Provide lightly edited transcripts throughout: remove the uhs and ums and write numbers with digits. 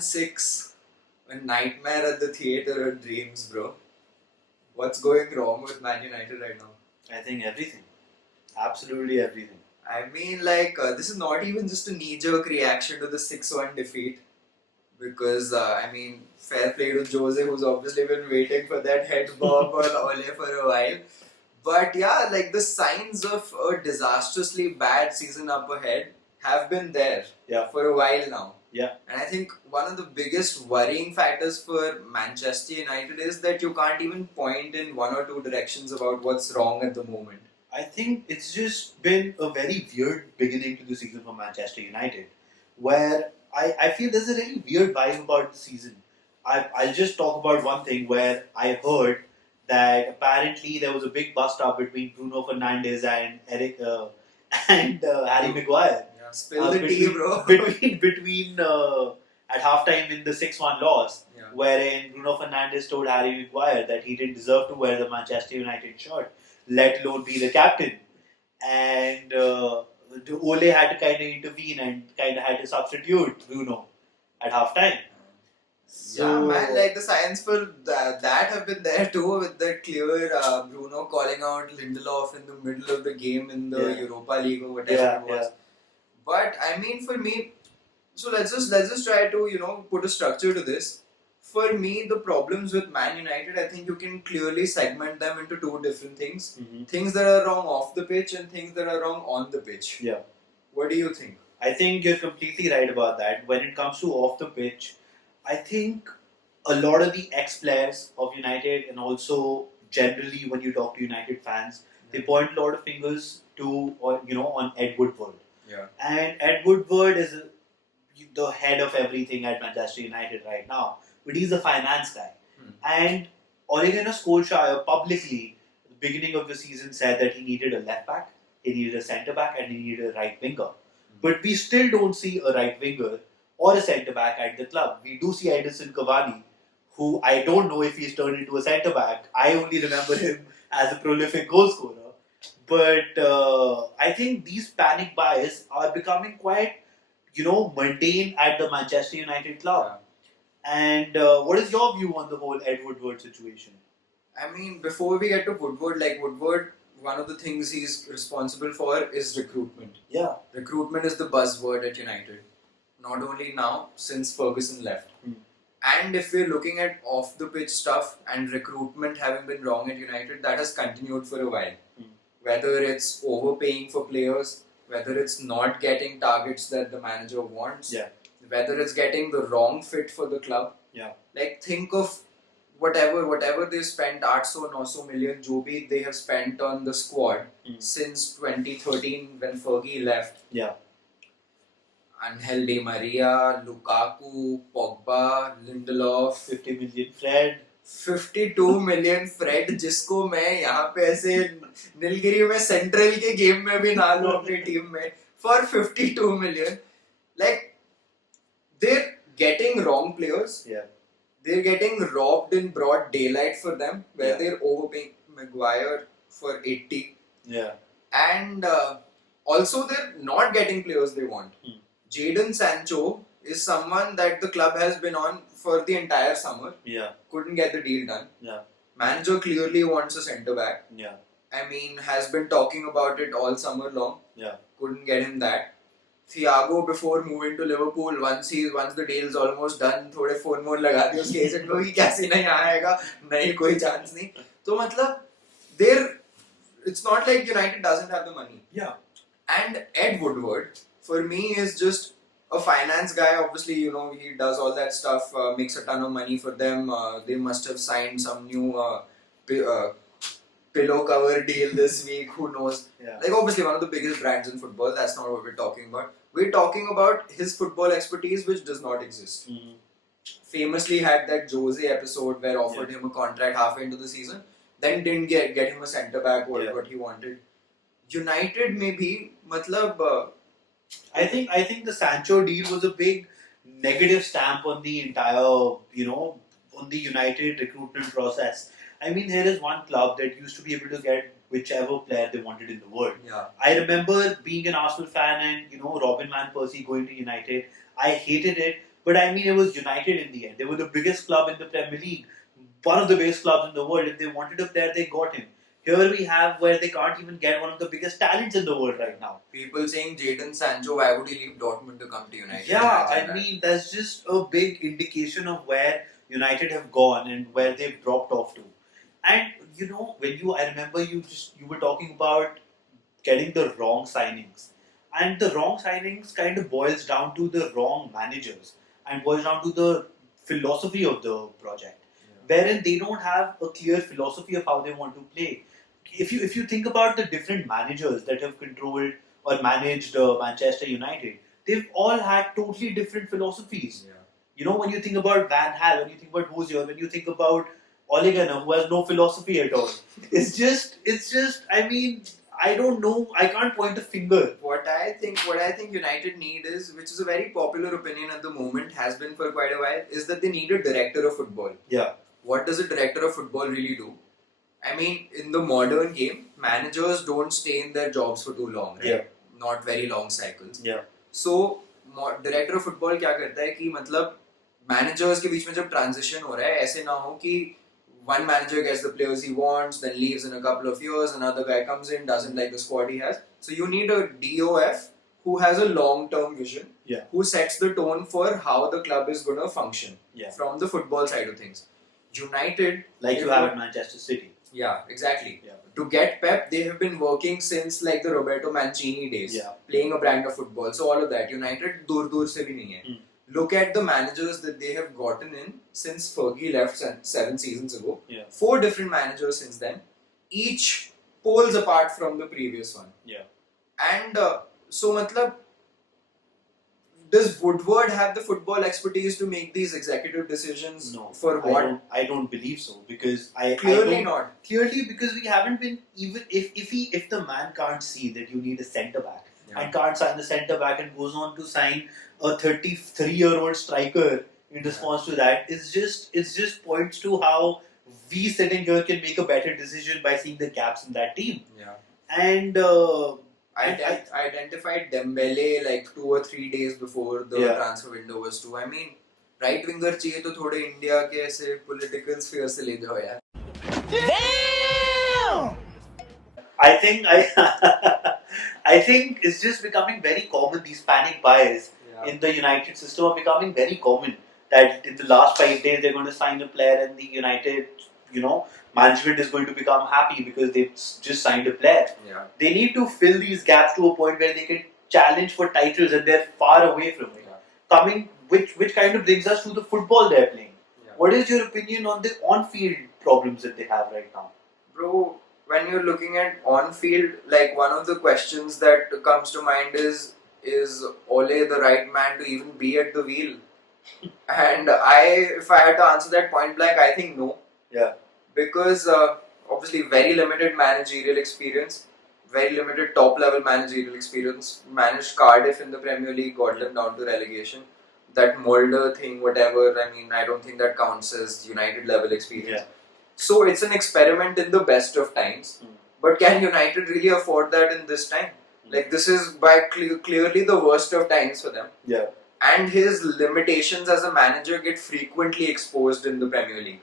6-1, a nightmare at the theatre of dreams, bro. What's going wrong with Man United right now? I think everything. Absolutely everything. I mean, this is not even just a knee-jerk reaction to the 6-1 defeat. Because, fair play to Jose, who's obviously been waiting for that head bob on Ole for a while. But yeah, like the signs of a disastrously bad season up ahead have been there for a while now. Yeah. And I think one of the biggest worrying factors for Manchester United is that you can't even point in one or two directions about what's wrong at the moment. I think it's just been a very weird beginning to the season for Manchester United, where I feel there's a really weird vibe about the season. I'll just talk about one thing where I heard that apparently there was a big bust up between Bruno Fernandes and Harry Maguire. Yeah, spill the tea, bro. between at halftime in the 6-1 loss, wherein Bruno Fernandes told Harry Maguire that he didn't deserve to wear the Manchester United shirt, let alone be the captain. And Ole had to kind of intervene and kind of had to substitute Bruno at halftime. So, man, like the signs for that have been there too, with the clear Bruno calling out Lindelof in the middle of the game in the Europa League or whatever it was. But I mean, for me, so let's just try to put a structure to this. For me, the problems with Man United, I think you can clearly segment them into two different things: things that are wrong off the pitch and things that are wrong on the pitch. Yeah. What do you think? I think you're completely right about that. When it comes to off the pitch, I think a lot of the ex-players of United, and also generally when you talk to United fans, they point a lot of fingers to, on Ed Woodward. Yeah. And Ed Woodward is the head of everything at Manchester United right now, but he's a finance guy. And Ole Gunnar Solskjaer publicly, at the beginning of the season, said that he needed a left back, he needed a centre back, and he needed a right winger. But we still don't see a right winger or a centre back at the club. We do see Edinson Cavani, who I don't know if he's turned into a centre back. I only remember him as a prolific goal scorer. But I think these panic buys are becoming quite, mundane at the Manchester United club. Yeah. And what is your view on the whole Ed Woodward situation? I mean, before we get to Woodward, Woodward, one of the things he's responsible for is recruitment. Yeah. Recruitment is the buzzword at United. Not only now, since Ferguson left. And if we're looking at off-the-pitch stuff and recruitment having been wrong at United, that has continued for a while. Whether it's overpaying for players, whether it's not getting targets that the manager wants, whether it's getting the wrong fit for the club. Yeah. Like, think of whatever they spent, 800-900 million jo bhi they have spent on the squad since 2013 when Fergie left. Yeah. Angel Di Maria, Lukaku, Pogba, Lindelof, 50 million Fred, 52 million Fred, जिसको मैं यहाँ पे ऐसे नीलगिरी में central के game में भी ना लूँ अपनी टीम में for 52 million. Like, they're getting wrong players. Yeah. They're getting robbed in broad daylight for them, where they're overpaying Maguire for 80. Yeah. And also they're not getting players they want. Jadon Sancho is someone that the club has been on for the entire summer. Yeah. Couldn't get the deal done. Yeah. Manager clearly wants a centre back. Yeah. I mean, has been talking about it all summer long. Yeah. Couldn't get him that. Thiago, before moving to Liverpool, once the deal's almost done, थोड़े phone मोन लगा दिए उसके agent को कि कैसे नहीं आएगा, नहीं कोई chance नहीं. तो मतलब it's not like United doesn't have the money. Yeah. And Ed Woodward, for me, is just a finance guy. Obviously, he does all that stuff, makes a ton of money for them. They must have signed some new pillow cover deal this week. Who knows? Yeah. Like, obviously, one of the biggest brands in football. That's not what we're talking about. We're talking about his football expertise, which does not exist. Famously had that Jose episode where offered him a contract halfway into the season, then didn't get him a centre back or what he wanted. United maybe, I think the Sancho deal was a big negative stamp on the entire, on the United recruitment process. I mean, here is one club that used to be able to get whichever player they wanted in the world. Yeah. I remember being an Arsenal fan and, Robin Van Persie going to United. I hated it But I mean, it was United in the end. They were the biggest club in the Premier League, one of the biggest clubs in the world. If they wanted a player, they got him. Here we have where they can't even get one of the biggest talents in the world right now. People saying Jadon Sancho, why would he leave Dortmund to come to United? Yeah, I mean, that's just a big indication of where United have gone and where they've dropped off to. And you know, I remember you were talking about getting the wrong signings. And the wrong signings kind of boils down to the wrong managers and boils down to the philosophy of the project. Wherein they don't have a clear philosophy of how they want to play. If you think about the different managers that have controlled or managed Manchester United, they've all had totally different philosophies. Yeah. You know, when you think about Van Gaal, when you think about Hozier, when you think about Ole Gunnar, who has no philosophy at all, it's just. I mean, I don't know. I can't point a finger. What I think United need is, which is a very popular opinion at the moment, has been for quite a while, is that they need a director of football. Yeah. What does a director of football really do? I mean, in the modern game, managers don't stay in their jobs for too long, right? Yeah. Not very long cycles. Yeah. So, director of football क्या करता है कि मतलब managers के बीच में जब transition हो रहा है, ऐसे ना हो कि one manager gets the players he wants, then leaves in a couple of years, another guy comes in, doesn't like the squad he has. So you need a DOF who has a long-term vision, who sets the tone for how the club is going to function from the football side of things. United, like you have at Manchester City. Yeah, exactly. Yeah. To get Pep, they have been working since like the Roberto Mancini days, playing a brand of football. So all of that. United, dur se bhi nahi hai. Look at the managers that they have gotten in since Fergie left 7 seasons ago. 4 different managers since then, each poles apart from the previous one. And so, matlab, does Woodward have the football expertise to make these executive decisions? No. For what? I don't believe so, because Clearly not. Clearly, because we haven't been, even if the man can't see that you need a centre back and can't sign the centre back and goes on to sign a 33-year-old striker in response to that, it's just points to how we sitting here can make a better decision by seeing the gaps in that team. And I identified Dembele like 2 or 3 days before the transfer window was due. I mean, right winger चाहिए तो थोड़े India के ऐसे political sphere से ले जाओ यार. Damn! I think it's just becoming very common. These panic buys in the United system are becoming very common. That in the last 5 days they're going to sign a player, and the United, management is going to become happy because they've just signed a player. They need to fill these gaps to a point where they can challenge for titles, and they're far away from it. Which kind of brings us to the football they're playing. What is your opinion on the on-field problems that they have right now? Bro, when you're looking at on-field, like one of the questions that comes to mind is Ole the right man to even be at the wheel? And if I had to answer that point blank, I think no. Because obviously very limited managerial experience, very limited top-level managerial experience. Managed Cardiff in the Premier League, got them down to relegation. That Mulder thing, whatever, I mean, I don't think that counts as United-level experience. So it's an experiment in the best of times. But can United really afford that in this time? Like, this is by clearly the worst of times for them. And his limitations as a manager get frequently exposed in the Premier League.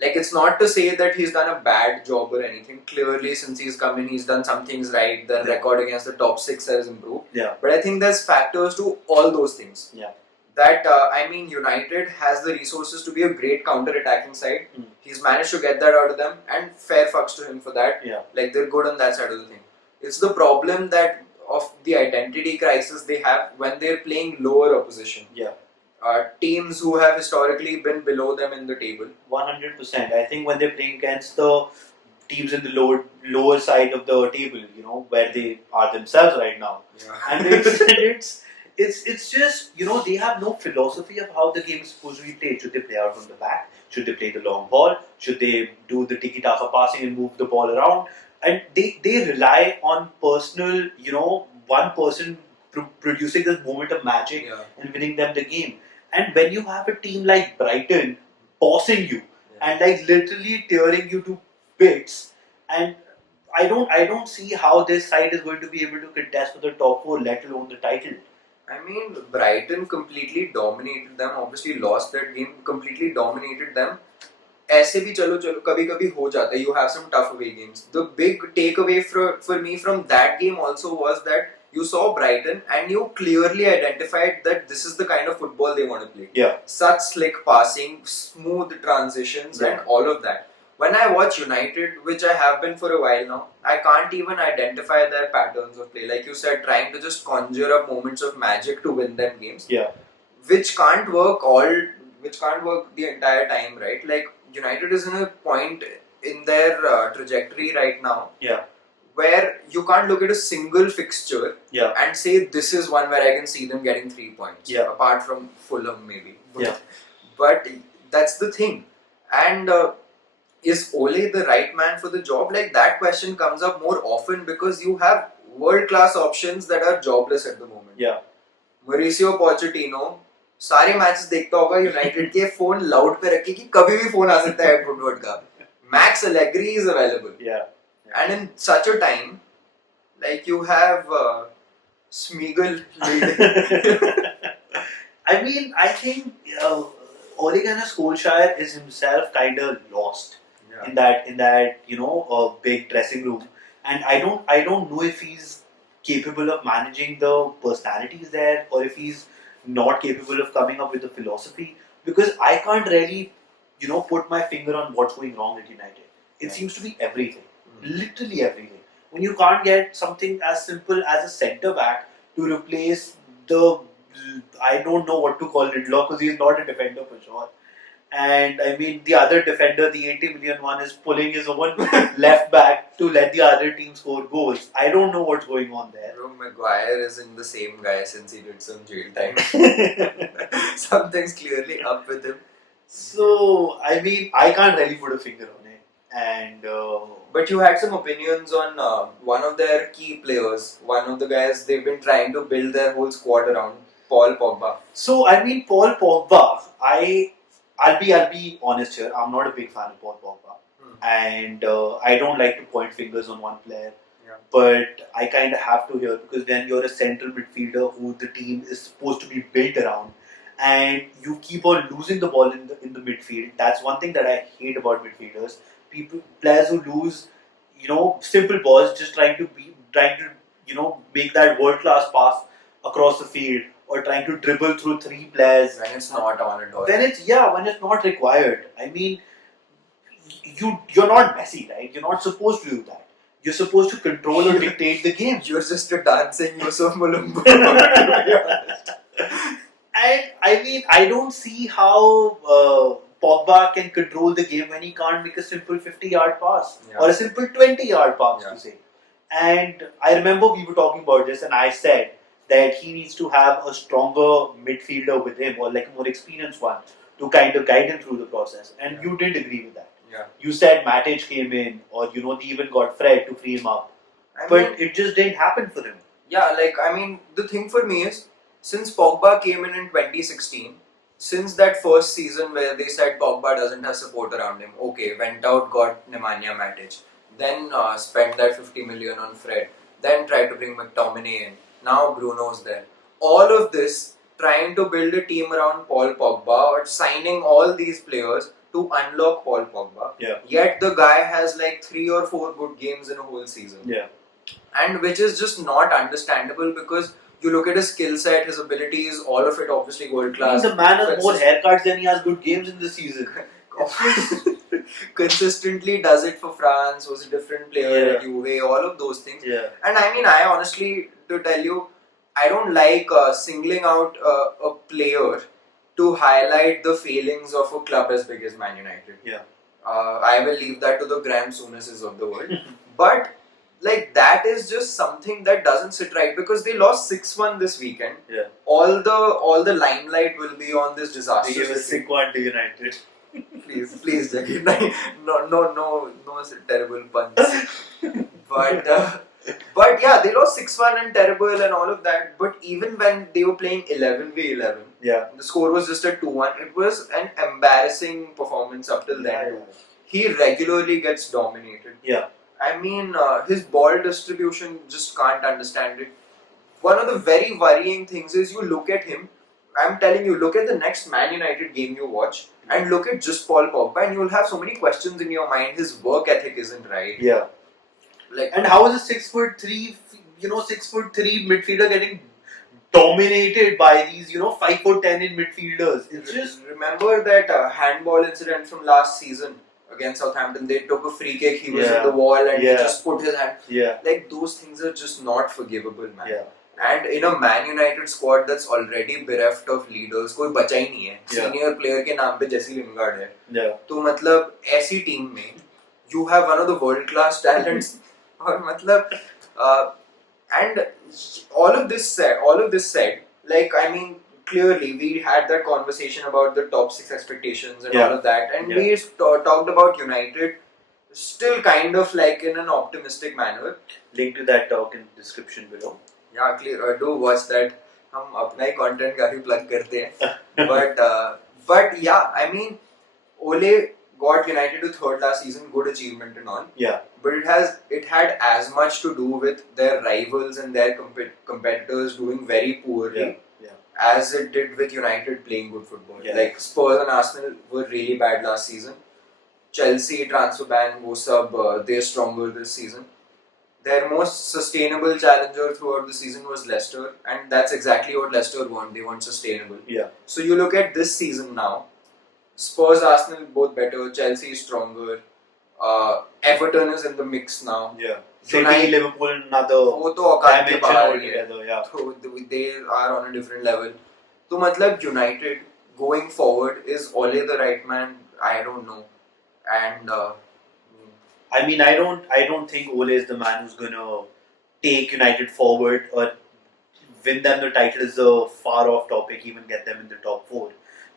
Like, it's not to say that he's done a bad job or anything. Clearly, since he's come in, he's done some things right. The record against the top 6 has improved. But I think there's factors to all those things. That, United has the resources to be a great counter-attacking side. He's managed to get that out of them, and fair fucks to him for that. Like, they're good on that side of the thing. It's the problem that of the identity crisis they have when they're playing lower opposition. Teams who have historically been below them in the table. 100%. I think when they're playing against the teams in the lower side of the table, where they are themselves right now, and it's just, they have no philosophy of how the game is supposed to be played. Should they play out from the back? Should they play the long ball? Should they do the tiki-taka passing and move the ball around? And they rely on personal, one person producing this moment of magic and winning them the game. And when you have a team like Brighton bossing you and like literally tearing you to bits, and I don't see how this side is going to be able to contest for the top 4, let alone the title. I mean, Brighton completely dominated them. Obviously, lost that game. Completely dominated them. ऐसे भी चलो चलो कभी कभी हो जाता है. You have some tough away games. The big takeaway for me from that game also was that you saw Brighton and you clearly identified that this is the kind of football they want to play. Yeah. Such slick passing, smooth transitions, Yeah. and all of that. When I watch United, which I have been for a while now, I can't even identify their patterns of play. Like you said, trying to just conjure up moments of magic to win them games. Yeah. Which can't work the entire time, right? Like United is in a point in their trajectory right now. Yeah. Where you can't look at a single fixture Yeah. and say this is one where I can see them getting 3 points. Yeah. Apart from Fulham, maybe. But But that's the thing. And is Ole the right man for the job? Like that question comes up more often because you have world-class options that are jobless at the moment. Yeah. Mauricio Pochettino सारे matches देखता होगा United के phone loud पे रखे कि कभी भी phone आ सकता है वुडवर्ड का. Max Allegri is available. Yeah. And in such a time, like you have Smeagol leading. I mean, I think Ole Gunnar Solskjaer is himself kind of lost in that big dressing room, and I don't know if he's capable of managing the personalities there or if he's not capable of coming up with a philosophy, because I can't really put my finger on what's going wrong with United. It seems to be everything, literally everything. When you can't get something as simple as a centre back to replace the, I don't know what to call Lindelof because he's not a defender for sure. And I mean, the other defender, the 80 million one, is pulling his own left back to let the other team score goals. I don't know what's going on there. Bro, Maguire isn't the same guy since he did some jail time. Something's clearly up with him. So, I mean, I can't really put a finger on it. And but you had some opinions on one of their key players, one of the guys they've been trying to build their whole squad around, Paul Pogba. So, I mean, Paul Pogba, I'll be honest here. I'm not a big fan of Paul Pogba, and I don't like to point fingers on one player. Yeah. But I kind of have to here because then you're a central midfielder who the team is supposed to be built around, and you keep on losing the ball in the midfield. That's one thing that I hate about midfielders. Players who lose, simple balls, just trying to make that world class pass across the field, or trying to dribble through 3 players. When it's not on at all. When it's not required. I mean, you're not Messi, right? You're not supposed to do that. You're supposed to control or dictate the game. You're just a dancing Yusuf Mulumbu. And I mean, I don't see how Pogba can control the game when he can't make a simple 50-yard pass or a simple 20-yard pass, to say. And I remember we were talking about this, and I said that he needs to have a stronger midfielder with him, or like a more experienced one, to kind of guide him through the process. And you did agree with that. Yeah. You said Matic came in, or they even got Fred to free him up. But it just didn't happen for him. Yeah, the thing for me is, since Pogba came in 2016, since that first season where they said Pogba doesn't have support around him, okay, went out, got Nemanja Matic, then spent that 50 million on Fred, then tried to bring McTominay in, now Bruno's there. All of this, trying to build a team around Paul Pogba, or signing all these players to unlock Paul Pogba. Yeah. Yet the guy has like 3 or 4 good games in a whole season. Yeah. And which is just not understandable because you look at his skill set, his abilities, all of it obviously world class. The man has more haircuts than he has good games in the season. Consistently does it for France, was a different player at Juve, all of those things. Yeah. And I mean, I honestly, to tell you, I don't like singling out a player to highlight the failings of a club as big as Man United. Yeah. I will leave that to the Graham Souness's of the world. But like that is just something that doesn't sit right because they lost 6-1 this weekend. Yeah. All the limelight will be on this disaster. They gave a sick one to United. Please, Jackie. No, terrible puns. But yeah, they lost 6-1 and terrible and all of that. But even when they were playing 11v11, the score was just a 2-1. It was an embarrassing performance up till then. Yeah. He regularly gets dominated. Yeah. I mean, his ball distribution, just can't understand it. one of the very worrying things is you look at him. I'm telling you, look at the next Man United game you watch and look at just Paul Pogba, and you'll have so many questions in your mind. His work ethic isn't right. Yeah. Like, and how is a 6'3", 6'3" midfielder getting dominated by these, 5'10" in midfielders? It's just remember that handball incident from last season against Southampton. They took a free kick. He was in the wall and he just put his hand. yeah, Like, those things are just not forgivable, man. yeah. And in a Man United squad that's already bereft of leaders, कोई बचा ही नहीं है. Senior player के नाम पे जैसी Lingard है. Yeah. तो मतलब ऐसी टीम में you have one of the world class talents. और मतलब and all of this said, like, I mean, clearly we had that conversation about the top 6 expectations and all of that, and we talked about United still kind of like in an optimistic manner. Link to that talk in description below. Yeah, clear. Do watch that. हम अपना ही content काफी plug करते हैं. But yeah, I mean, Ole got United to third last season, good achievement and all. Yeah. But it had as much to do with their rivals and their competitors doing very poorly as it did with United playing good football. Yeah. Like Spurs and Arsenal were really bad last season. Chelsea transfer ban, wo sab, they're stronger this season. Their most sustainable challenger throughout the season was Leicester, and that's exactly what Leicester want. They want sustainable. Yeah. So you look at this season now. Spurs, Arsenal both better. Chelsea is stronger. Everton is in the mix now. Yeah. City, Liverpool, another वो तो औकात के dimension बाहर ही है. altogether. Yeah. So they are on a different level. तो मतलब United going forward, is Ole the right man? I don't know. And I mean, I don't think Ole is the man who's gonna take United forward or win them the title. Is a far off topic. Even get them in the top 4.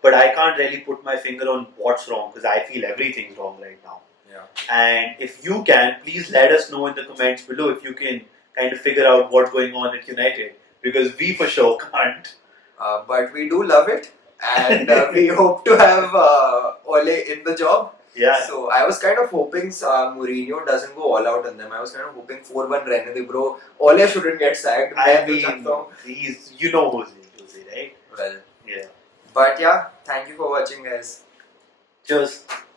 But I can't really put my finger on what's wrong because I feel everything's wrong right now. yeah. And if you can, please let us know in the comments below if you can kind of figure out what's going on at United, because we for sure can't. But we do love it, and we hope to have Ole in the job. Yeah. So I was kind of hoping Mourinho doesn't go all out on them. I was kind of hoping 4-1 रहने दे, bro. Ole shouldn't get sacked. I mean, he's, Jose, right? Well, Yeah. but yeah, thank you for watching, guys. Cheers.